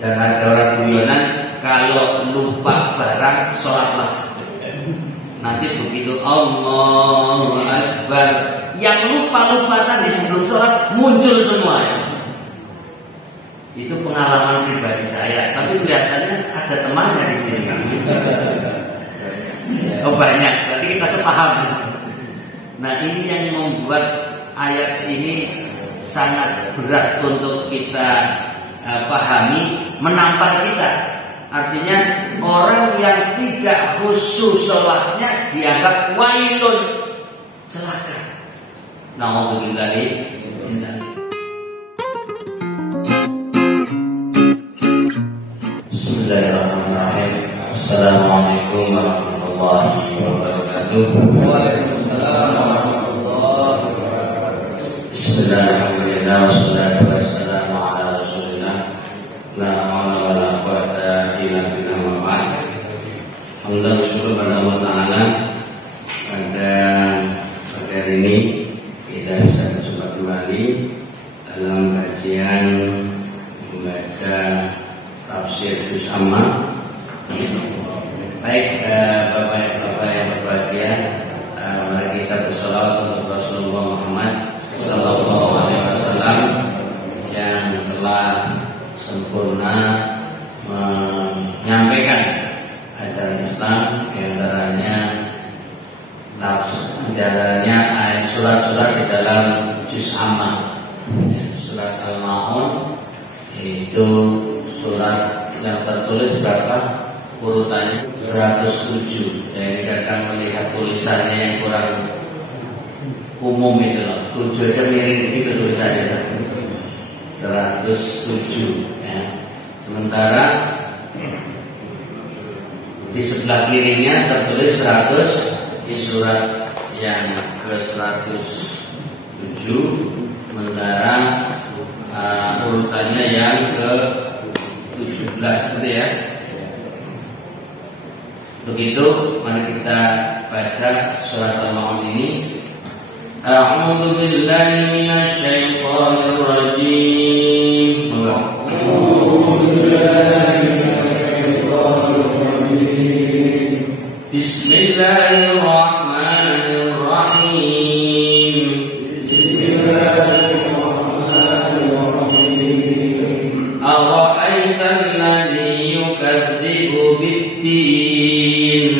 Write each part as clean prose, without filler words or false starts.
Dan ada orang guyonan, kalau lupa barang sholatlah. Nanti begitu Allahu Akbar, yang lupa-lupa tadi sebelum sholat muncul semua. Itu pengalaman pribadi saya, tapi kelihatannya ada temannya di sini. Oh banyak, berarti kita sepaham. Nah ini yang membuat ayat ini sangat berat untuk kita pahami, menampar kita. Artinya orang yang tidak khusyuk sholatnya dianggap wailun, celaka. Na'udzubillahi min dzalik. Bismillahirrahmanirrahim. Assalamualaikum warahmatullahi wabarakatuh. Waalaikumsalam warahmatullahi wabarakatuh. Bismillahirrahmanirrahim. Wassalatu wassalamu ala Rasulillah. La haula wala quwwata illa billah. Alhamdulillah, bersyukur pada Allah Ta'ala pada pagi hari ini kita bisa berjumpa kembali dalam kajian membaca tafsir Juz Amma. Baik Bapak yang berbahagia, mari kita bersalawat untuk Rasulullah Muhammad Sallallahu Alaihi Wasallam yang telah sempurna menyampaikan ajaran Islam, diantaranya ayat surat-surat di dalam Juz Amma. Surat Al-Ma'un itu surat yang tertulis berapa? Urutannya 107. Jadi kadang melihat tulisannya yang kurang umum itu loh. 7 aja miring itu tulisannya. 107 ya. Sementara di sebelah kirinya tertulis 100 di surat yang ke-107. Sementara urutannya yang ke-17 seperti ya. Untuk itu mari kita baca surat Al-Ma'un ini. A'udzu billahi minasy syaithanir rajim. A'udzu billahi minasy syaithanir rajim. Bismillahirrahmanirrahim. Bismillahirrahmanirrahim. Ara'aital ladzi yukadzibu bid-din.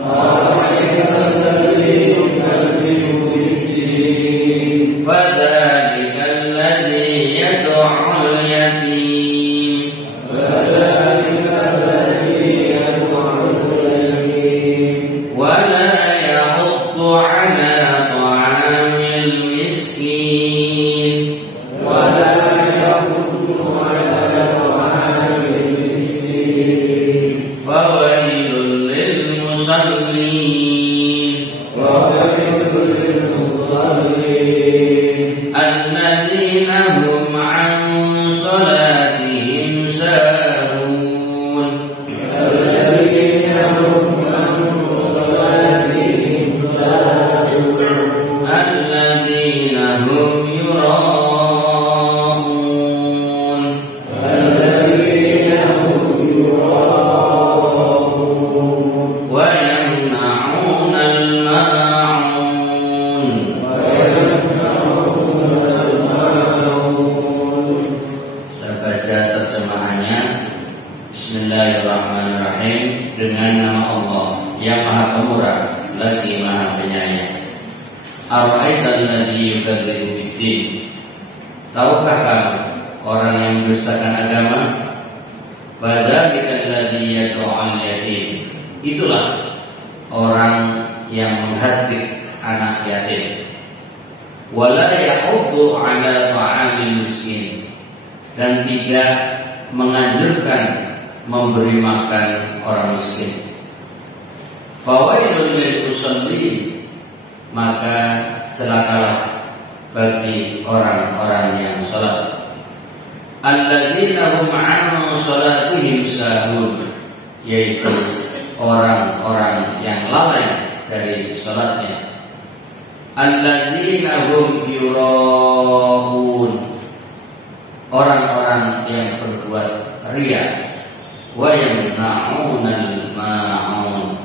Ara'aital ladzi yukadzibu bid-din. Fadzalikal ladzi yad'ul yatim. Fadzalikal ladzi yad'ul yatim. Wa la yahuddu 'ala ta'amil miskin. Wa la yahuddu 'ala ta'amil miskin. Fawailul lil musallin. Fawailul lil musallin. Alladzina hum 'an salatihim sahun. Alladzina hum 'an salatihim sahun. Alladzina hum yura'un. Alladzina hum yura'un. Wa yamna'una al-ma'un. Wa yamna'una al-ma'un. Saya baca terjemahannya. Bismillahirrahmanirrahim. Dengan nama Allah yang Maha Pemurah lagi Maha Penyayang. Ara'aital ladzi yukadzibu bid-din. Tahukah kamu orang yang mendustakan agama? Fadzalikal ladzi yad'ul yatim. Itulah orang yang menghardik anak yatim. Wala yahuddu 'ala ta'amil miskin. Dan tidak menganjurkan memberi makan orang miskin. Fawailul lil musallin. Maka celakalah bagi orang-orang yang salat. Alladzina hum 'an salatihim sahun. Yaitu orang-orang yang lalai dari salatnya. Alladzina hum yura'un. Orang-orang yang berbuat berbuat riya, wa yamna'unal ma'un,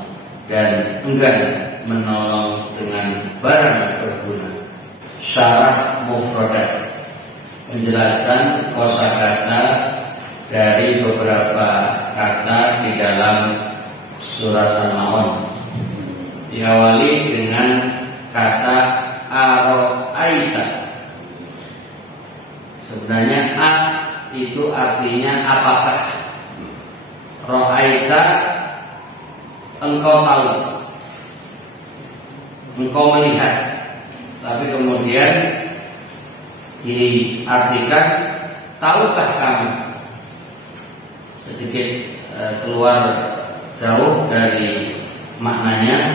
dan enggan menolong dengan barang berguna. Syarah mufradat, penjelasan kosakata dari beberapa kata di dalam surat Al-Ma'un. Diawali dengan kata aro'aita. Sebenarnya a itu artinya apakah. Ro'aita engkau tahu, engkau melihat. Tapi kemudian diartikan tahukah kamu. Sedikit keluar jauh dari maknanya,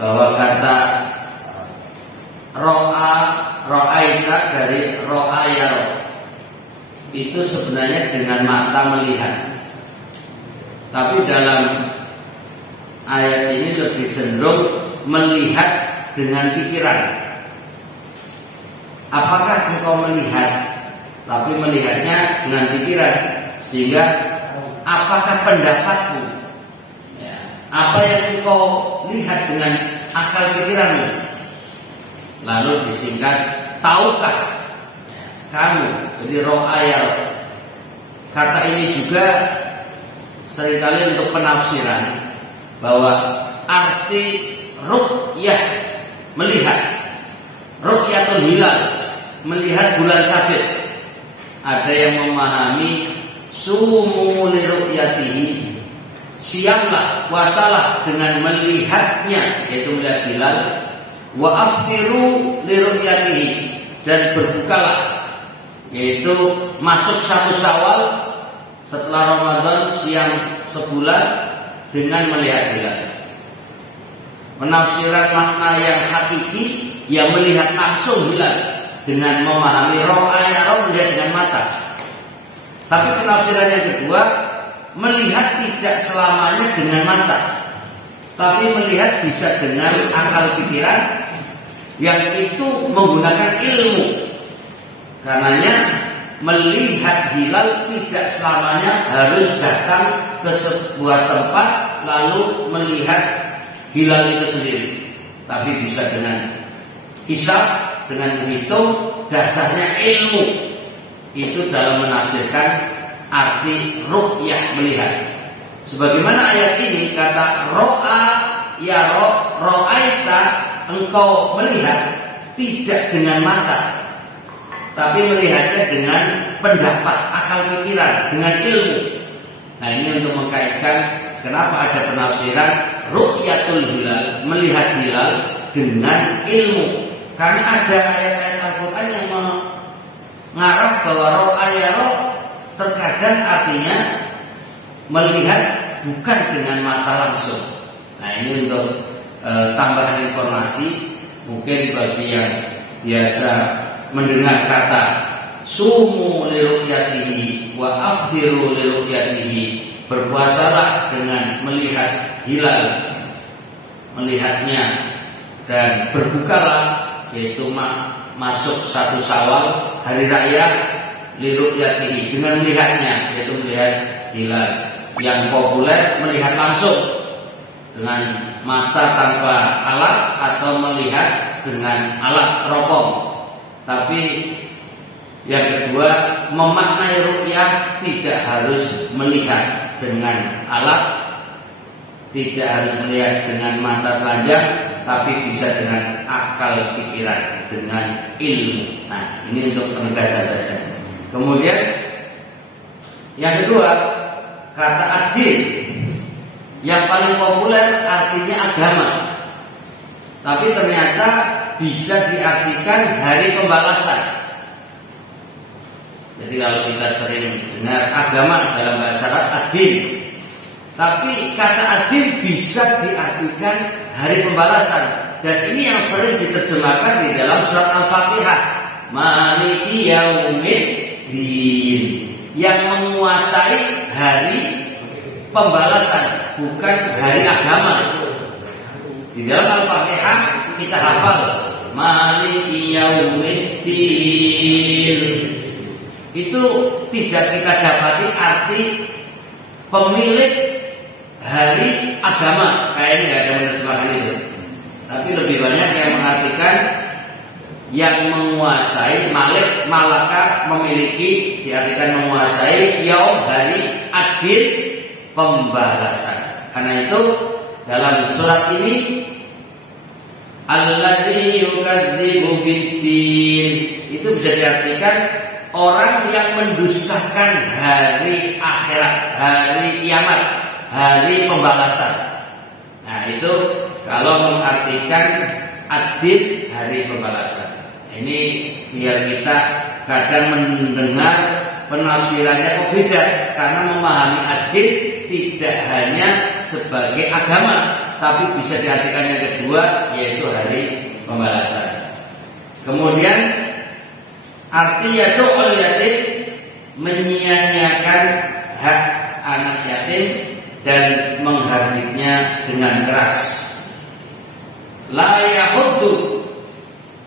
bahwa kata ro'aita dari ro'ayaro itu sebenarnya dengan mata melihat. Tapi dalam ayat ini lebih cenderung melihat dengan pikiran. Apakah engkau melihat, tapi melihatnya dengan pikiran, sehingga apakah pendapatmu, ya, apa yang engkau lihat dengan akal pikiranmu. Lalu disingkat tahukah, ya, kamu. Jadi ro'ayar. Kata ini juga seringkali untuk penafsiran, bahwa arti ru'yah melihat, ru'yatul hilal melihat bulan sabit. Ada yang memahami sumu li ru'yatihi, siaplah, puasalah dengan melihatnya, yaitu melihat hilal. Wa aftiru li ru'yatihi, dan berbukalah, yaitu masuk 1 Syawal setelah Ramadan siang sebulan dengan melihat hilal. Penafsiran makna yang hakiki, yang melihat langsung hilal dengan memahami ro'ayaro, melihat dengan mata. Tapi penafsiran yang kedua, melihat tidak selamanya dengan mata, tapi melihat bisa dengan akal pikiran, yang itu menggunakan ilmu. Karenanya melihat hilal tidak selamanya harus datang ke sebuah tempat lalu melihat hilal itu sendiri, tapi bisa dengan hisab, dengan menghitung, dasarnya ilmu. Itu dalam menafsirkan arti ru'yah melihat. Sebagaimana ayat ini kata ro'a ya ro'aita, engkau melihat tidak dengan mata, tapi melihatnya dengan pendapat, akal pikiran, dengan ilmu. Nah, ini untuk mengkaitkan kenapa ada penafsiran ru'yatul hilal, melihat hilal dengan ilmu. Karena ada ayat-ayat Al-Quran yang mengarah bahwa ro'ayaro terkadang artinya melihat bukan dengan mata langsung. Nah, ini untuk tambahan informasi. Mungkin bagi yang biasa mendengar kata sumu li ru'yatihi wa afdiru li ru'yatihi, berpuasalah dengan melihat hilal, melihatnya, dan berbukalah, yaitu masuk 1 Syawal hari raya li ru'yatihi, dengan melihatnya, yaitu melihat hilal. Yang populer melihat langsung dengan mata tanpa alat, atau melihat dengan alat teropong. Tapi yang kedua, memaknai ru'yah tidak harus melihat dengan alat, tidak harus melihat dengan mata telanjang, tapi bisa dengan akal pikiran, dengan ilmu. Nah, ini untuk penegasan saja. Kemudian yang kedua, kata adil yang paling populer artinya agama, tapi ternyata bisa diartikan hari pembalasan. Jadi kalau kita sering dengar agama dalam bahasa Arab adil, tapi kata adil bisa diartikan hari pembalasan. Dan ini yang sering diterjemahkan di dalam surat Al-Fatihah, Maliki Yaumiddin, yang menguasai hari pembalasan, bukan hari agama. Di dalam Al-Fatihah kita hafal Maliki Yaumiddin, itu tidak kita dapati arti pemilik hari agama, kayaknya nggak ada menerjemahkan itu. Tapi lebih banyak yang mengartikan yang menguasai, malik, malaka, memiliki, diartikan menguasai yaum, hari adil, pembalasan. Karena itu dalam surat ini alladzi yukadzibu biddin itu bisa diartikan orang yang mendustakan hari akhirat, hari kiamat, hari pembalasan. Nah, itu kalau mengartikan adil, hari pembalasan. Ini biar kita kadang mendengar penafsirannya kok beda, karena memahami adil tidak hanya sebagai agama, tapi bisa diartikan yang kedua, yaitu hari pembalasan. Kemudian arti yadu'ul yatim, menyia-nyiakan hak anak yatim dan menghardiknya dengan keras. La yahuddu,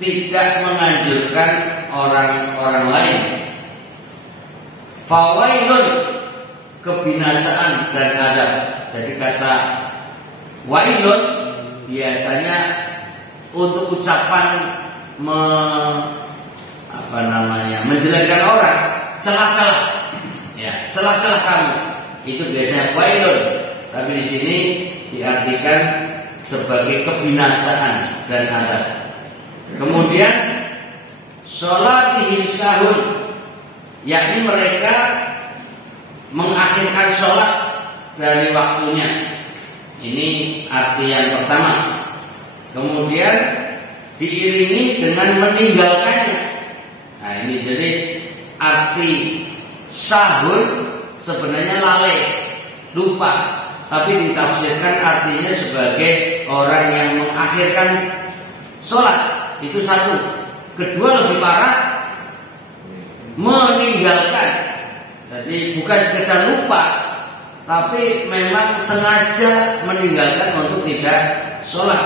tidak menganjurkan orang-orang lain. Fawailun, kebinasaan dan adab. Jadi kata wailun biasanya untuk ucapan menjelekkan orang, celakalah, ya, celakalah kamu. Itu biasanya wailun. Tapi di sini diartikan sebagai kebinasaan dan adab. Kemudian sholatihim sahun, yakni mereka mengakhirkan sholat dari waktunya. Ini arti yang pertama. Kemudian diiringi dengan meninggalkannya. Nah, ini jadi arti sahur sebenarnya lalai, lupa, tapi ditafsirkan artinya sebagai orang yang mengakhirkan sholat. Itu satu. Kedua, lebih parah, meninggalkan. Jadi bukan sekedar lupa, tapi memang sengaja meninggalkan untuk tidak sholat.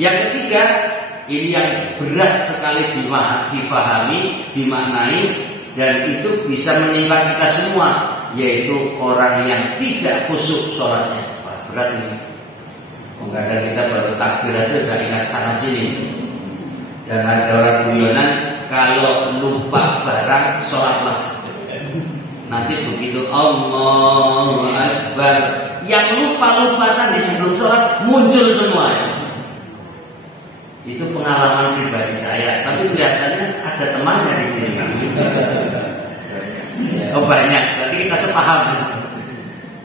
Yang ketiga, ini yang berat sekali dipahami, dimaknai, dan itu bisa menimpa kita semua, yaitu orang yang tidak khusyuk sholatnya. Wah, berat ini. Kadang kita baru takbir aja sudah ingat sana sini. Dan ada orang guyonan, kalau lupa barang sholatlah. Nanti begitu Allahu Akbar, yang lupa-lupa tadi sebelum sholat muncul semua. Itu pengalaman pribadi saya, tapi kelihatannya ada temannya di sini. Oh banyak, berarti kita sepaham.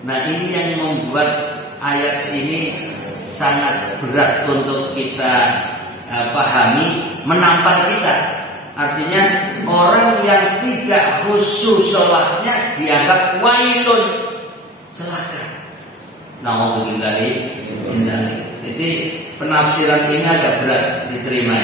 Nah, ini yang membuat ayat ini sangat berat untuk kita pahami, menampar kita. Artinya orang yang tidak khusyuk sholatnya dianggap wailun, celaka. Nauzubillahi min dzalik. Jadi penafsiran ini agak berat diterima.